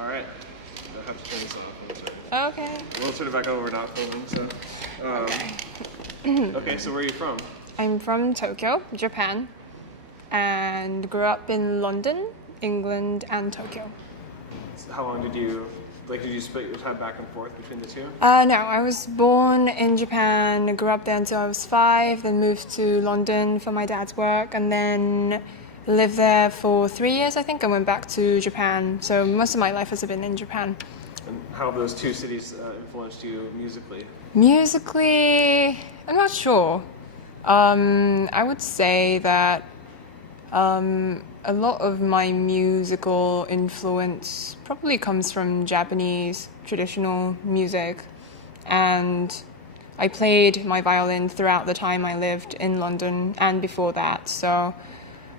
All right. I have to turn this off. Okay. We'll turn it back over. We're not filming, so. Okay, so where are you from? I'm from Tokyo, Japan, and grew up in London, England, and Tokyo. So how long did you split your time back and forth between the two? No, I was born in Japan, grew up there until I was 5, then moved to London for my dad's work, and then lived there for 3 years, I think, and went back to Japan. So most of my life has been in Japan. And how have those two cities influenced you musically? Musically, I'm not sure. I would say that a lot of my musical influence probably comes from Japanese traditional music, and I played my violin throughout the time I lived in London and before that, so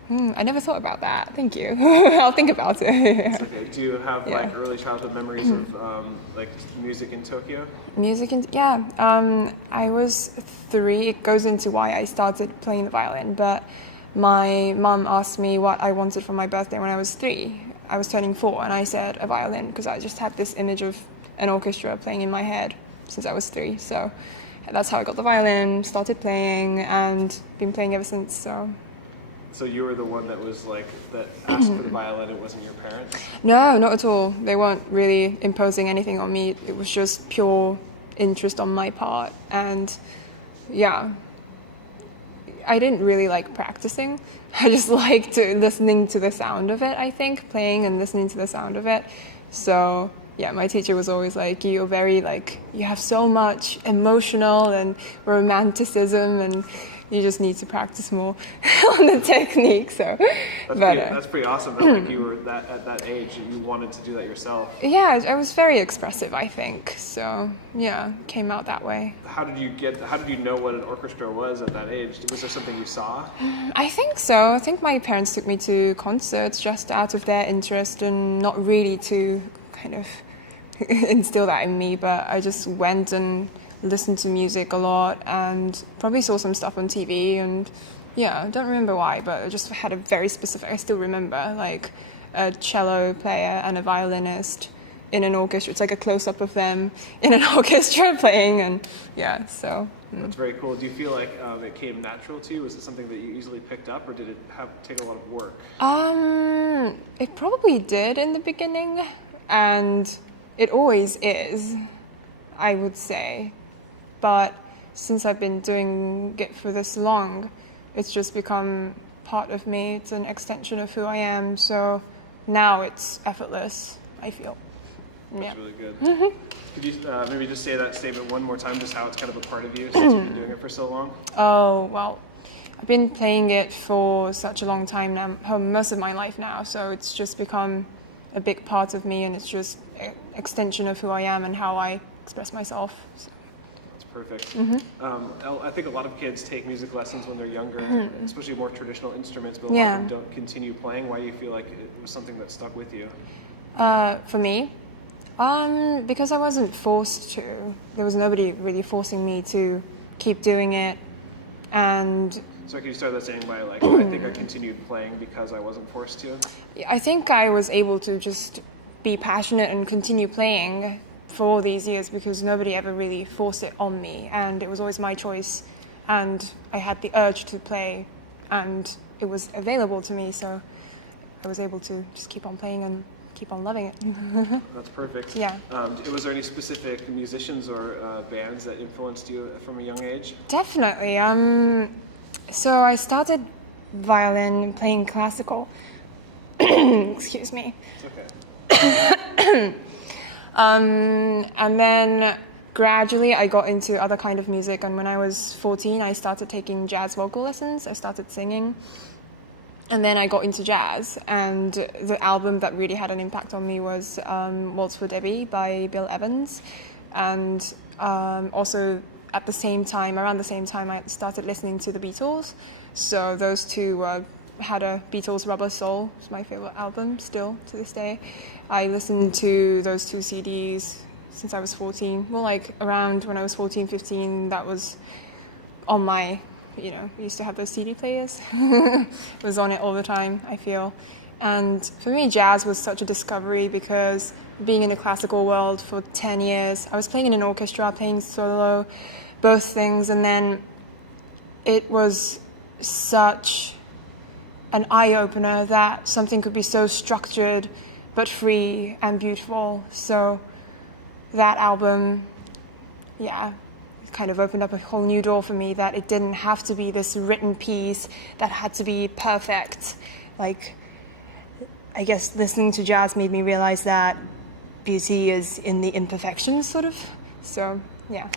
I never thought about that. Thank you. I'll think about it. It's okay. Do you have like early childhood memories of like music in Tokyo? Music, I was 3. It goes into why I started playing the violin, but my mum asked me what I wanted for my birthday when I was 3. I was turning 4, and I said a violin because I just had this image of an orchestra playing in my head since I was 3. So that's how I got the violin, started playing, and been playing ever since. So you were the one that was like that asked for the violin. It wasn't your parents. No, not at all. They weren't really imposing anything on me. It was just pure interest on my part, and yeah. I didn't really like practicing. I just liked listening to the sound of it, I think, playing and listening to the sound of it. So, yeah, my teacher was always like, you're very, you have so much emotional and romanticism, and you just need to practice more on the technique. So, that's pretty awesome that like you were at that age and you wanted to do that yourself. Yeah, I was very expressive, I think. So, yeah, came out that way. How did you know what an orchestra was at that age? Was there something you saw? I think so. I think my parents took me to concerts just out of their interest and not really to kind of instill that in me, but I just went and listened to music a lot and probably saw some stuff on TV, and yeah, I don't remember why, but I just had a very specific, I still remember, like a cello player and a violinist in an orchestra. It's like a close-up of them in an orchestra playing, and yeah, so. That's very cool. Do you feel like it came natural to you? Was it something that you easily picked up, or did it take a lot of work? It probably did in the beginning, and it always is, I would say. But since I've been doing it for this long, it's just become part of me. It's an extension of who I am. So now it's effortless, I feel. That's really good. Could you maybe just say that statement one more time, just how it's kind of a part of you since you've been doing it for so long? Oh, well, I've been playing it for such a long time now, most of my life now. So it's just become a big part of me, and it's just an extension of who I am and how I express myself. So. Perfect. I think a lot of kids take music lessons when they're younger, especially more traditional instruments, but a lot of them don't continue playing. Why do you feel like it was something that stuck with you? For me, because I wasn't forced to. There was nobody really forcing me to keep doing it, and so can you start that saying by like, I think I continued playing because I wasn't forced to? I think I was able to just be passionate and continue playing for all these years because nobody ever really forced it on me, and it was always my choice, and I had the urge to play, and it was available to me, so I was able to just keep on playing and keep on loving it. That's perfect. Yeah. Was there any specific musicians or bands that influenced you from a young age? Definitely. So I started violin playing classical. Excuse me. Okay. And then gradually I got into other kind of music, and when I was 14 I started taking jazz vocal lessons. I started singing, and then I got into jazz, and the album that really had an impact on me was Waltz for Debbie by Bill Evans, and also around the same time I started listening to the Beatles, so those two had a Beatles Rubber Soul. It's my favorite album still to this day. I listened to those 2 CDs since I was 14. Well, like around when I was 14, 15, that was on my, we used to have those CD players. It was on it all the time, I feel. And for me, jazz was such a discovery because being in the classical world for 10 years, I was playing in an orchestra, playing solo, both things, and then it was such an eye-opener that something could be so structured but free and beautiful. So that album, kind of opened up a whole new door for me, that it didn't have to be this written piece that had to be perfect. Like, I guess listening to jazz made me realize that beauty is in the imperfections, sort of. So, yeah.